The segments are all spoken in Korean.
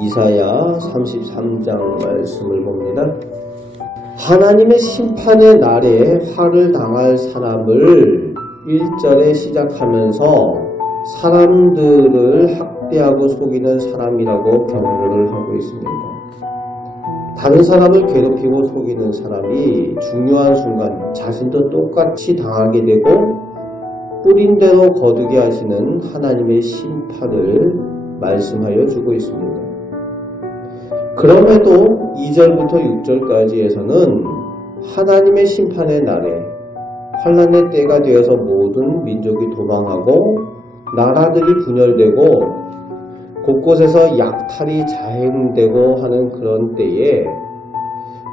이사야 33장 말씀을 봅니다. 하나님의 심판의 날에 화를 당할 사람을 1절에 시작하면서 사람들을 학대하고 속이는 사람이라고 경고를 하고 있습니다. 다른 사람을 괴롭히고 속이는 사람이 중요한 순간 자신도 똑같이 당하게 되고 뿌린 대로 거두게 하시는 하나님의 심판을 말씀하여 주고 있습니다. 그럼에도 2절부터 6절까지에서는 하나님의 심판의 날에 환난의 때가 되어서 모든 민족이 도망하고 나라들이 분열되고 곳곳에서 약탈이 자행되고 하는 그런 때에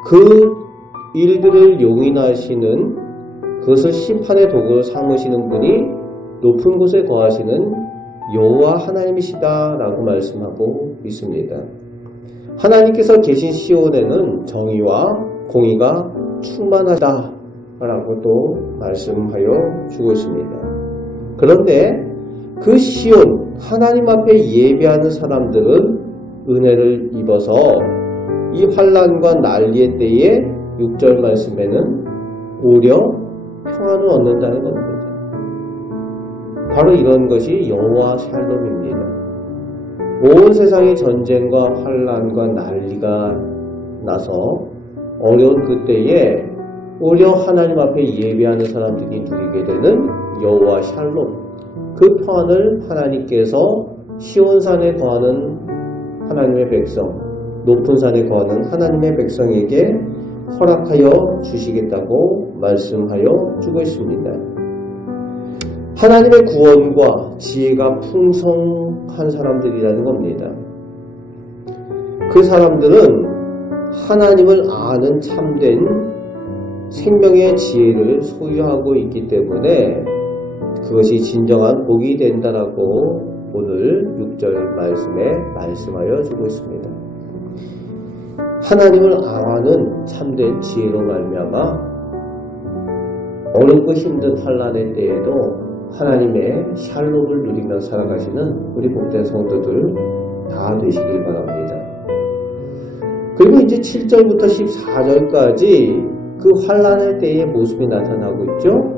그 일들을 용인하시는 그것을 심판의 도구로 삼으시는 분이 높은 곳에 거하시는 여호와 하나님이시다라고 말씀하고 있습니다. 하나님께서 계신 시온에는 정의와 공의가 충만하다라고 또 말씀하여 주고 있습니다. 그런데 그 시온, 하나님 앞에 예배하는 사람들은 은혜를 입어서 이 환난과 난리의 때에 6절 말씀에는 오히려 평안을 얻는다는 겁니다. 바로 이런 것이 여호와 샬롬입니다. 온 세상의 전쟁과 환난과 난리가 나서 어려운 그때에 오히려 하나님 앞에 예배하는 사람들이 누리게 되는 여호와 샬롬, 그 평안을 하나님께서 시온산에 거하는 하나님의 백성, 높은 산에 거하는 하나님의 백성에게 허락하여 주시겠다고 말씀하여 주고 있습니다. 하나님의 구원과 지혜가 풍성한 사람들이라는 겁니다. 그 사람들은 하나님을 아는 참된 생명의 지혜를 소유하고 있기 때문에 그것이 진정한 복이 된다라고 오늘 6절 말씀에 말씀하여 주고 있습니다. 하나님을 아는 참된 지혜로 말미암아 어렵고 힘든 환난의 때에도 하나님의 샬롬을 누리며 살아가시는 우리 복된 성도들 다 되시길 바랍니다. 그리고 이제 7절부터 14절까지 그 환난의 때의 모습이 나타나고 있죠.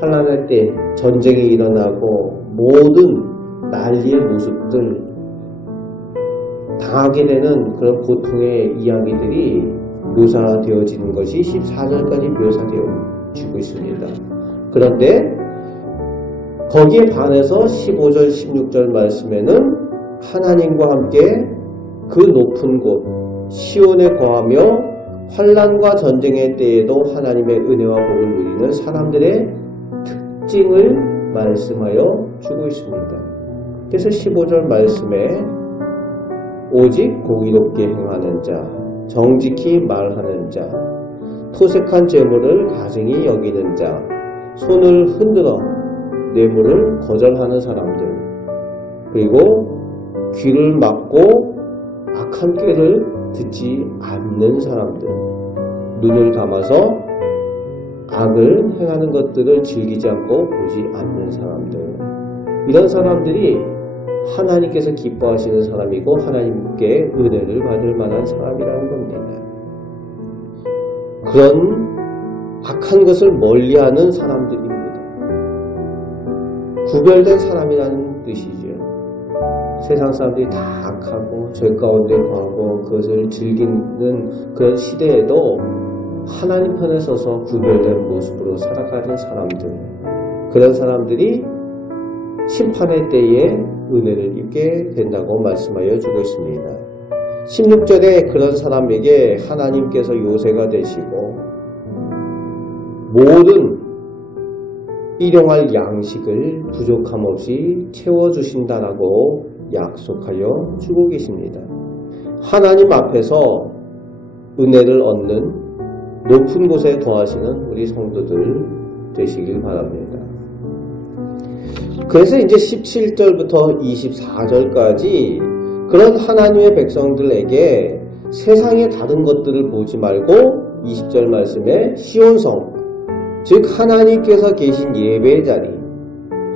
환난의 때 전쟁이 일어나고 모든 난리의 모습들, 당하게 되는 그런 고통의 이야기들이 묘사되어지는 것이 14절까지 묘사되어지고 있습니다. 그런데 거기에 반해서 15절, 16절 말씀에는 하나님과 함께 그 높은 곳 시온에 거하며 환난과 전쟁의 때에도 하나님의 은혜와 복을 누리는 사람들의 특징을 말씀하여 주고 있습니다. 그래서 15절 말씀에 오직 공의롭게 행하는 자, 정직히 말하는 자, 토색한 재물을 가증히 여기는 자, 손을 흔들어 뇌물을 거절하는 사람들, 그리고 귀를 막고 악한 꾀를 듣지 않는 사람들, 눈을 감아서 악을 행하는 것들을 즐기지 않고 보지 않는 사람들, 이런 사람들이 하나님께서 기뻐하시는 사람이고 하나님께 은혜를 받을 만한 사람이라는 겁니다. 그런 악한 것을 멀리하는 사람들입니다. 구별된 사람이라는 뜻이죠. 세상 사람들이 다 악하고 죄 가운데 거하고 그것을 즐기는 그런 시대에도 하나님 편에 서서 구별된 모습으로 살아가는 사람들, 그런 사람들이 심판의 때에 은혜를 입게 된다고 말씀하여 주고 있습니다. 16절에 그런 사람에게 하나님께서 요새가 되시고 모든 일용할 양식을 부족함 없이 채워주신다라고 약속하여 주고 계십니다. 하나님 앞에서 은혜를 얻는 높은 곳에 거하시는 우리 성도들 되시길 바랍니다. 그래서 이제 17절부터 24절까지 그런 하나님의 백성들에게 세상의 다른 것들을 보지 말고 20절 말씀에 시온성, 즉 하나님께서 계신 예배의 자리,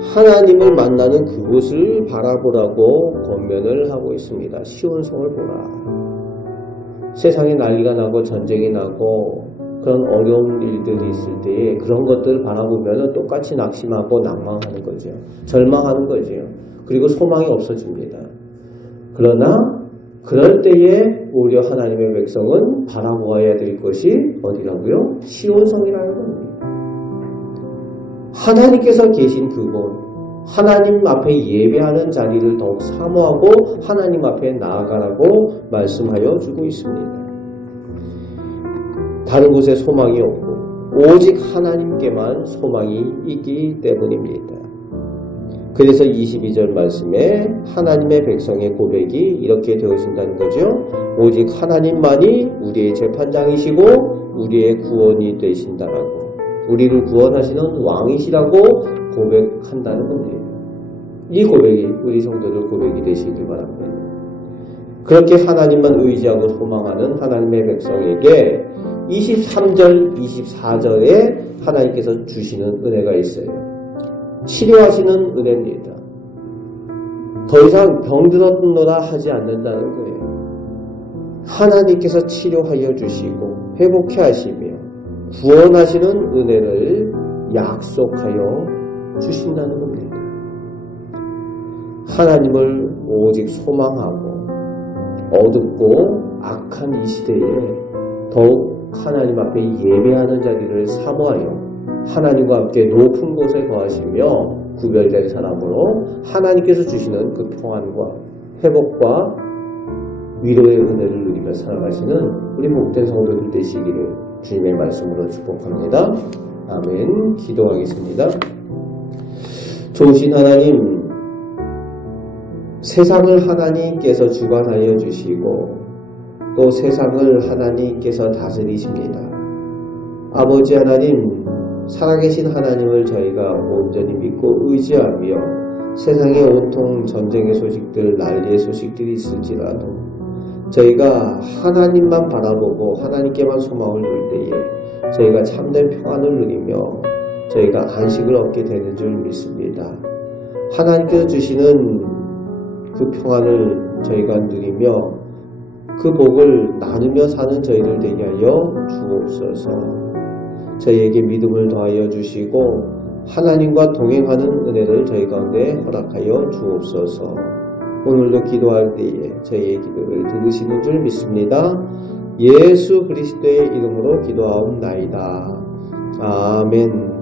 하나님을 만나는 그곳을 바라보라고 권면을 하고 있습니다. 시온성을 보라. 세상에 난리가 나고 전쟁이 나고 그런 어려운 일들이 있을 때에 그런 것들을 바라보면 똑같이 낙심하고 낭망하는 거죠. 절망하는 거죠. 그리고 소망이 없어집니다. 그러나 그럴 때에 오히려 하나님의 백성은 바라보아야 될 것이 어디라고요? 시온성이라는 겁니다. 하나님께서 계신 그곳, 하나님 앞에 예배하는 자리를 더욱 사모하고 하나님 앞에 나아가라고 말씀하여 주고 있습니다. 다른 곳에 소망이 없고 오직 하나님께만 소망이 있기 때문입니다. 그래서 22절 말씀에 하나님의 백성의 고백이 이렇게 되어진다는 거죠. 오직 하나님만이 우리의 재판장이시고 우리의 구원이 되신다라고. 우리를 구원하시는 왕이시라고 고백한다는 겁니다. 이 고백이 우리 성도들 고백이 되시길 바랍니다. 그렇게 하나님만 의지하고 소망하는 하나님의 백성에게 23절, 24절에 하나님께서 주시는 은혜가 있어요. 치료하시는 은혜입니다. 더 이상 병들었노라 하지 않는다는 거예요. 하나님께서 치료하여 주시고 회복해 하시며 구원하시는 은혜를 약속하여 주신다는 겁니다. 하나님을 오직 소망하고 어둡고 악한 이 시대에 더욱 하나님 앞에 예배하는 자리를 사모하여 하나님과 함께 높은 곳에 거하시며 구별된 사람으로 하나님께서 주시는 그 평안과 회복과 위로의 은혜를 누리며 살아가시는 우리 복된 성도들 되시기를 주님의 말씀으로 축복합니다. 아멘. 기도하겠습니다. 좋으신 하나님, 세상을 하나님께서 주관하여 주시고 또 세상을 하나님께서 다스리십니다. 아버지 하나님, 살아계신 하나님을 저희가 온전히 믿고 의지하며 세상에 온통 전쟁의 소식들, 난리의 소식들이 있을지라도 저희가 하나님만 바라보고 하나님께만 소망을 둘 때에 저희가 참된 평안을 누리며 저희가 안식을 얻게 되는 줄 믿습니다. 하나님께서 주시는 그 평안을 저희가 누리며 그 복을 나누며 사는 저희들 되게 하여 주옵소서. 저희에게 믿음을 더하여 주시고 하나님과 동행하는 은혜를 저희 가운데 허락하여 주옵소서. 오늘도 기도할 때에 저희의 기도를 들으시는 줄 믿습니다. 예수 그리스도의 이름으로 기도하옵나이다. 아멘.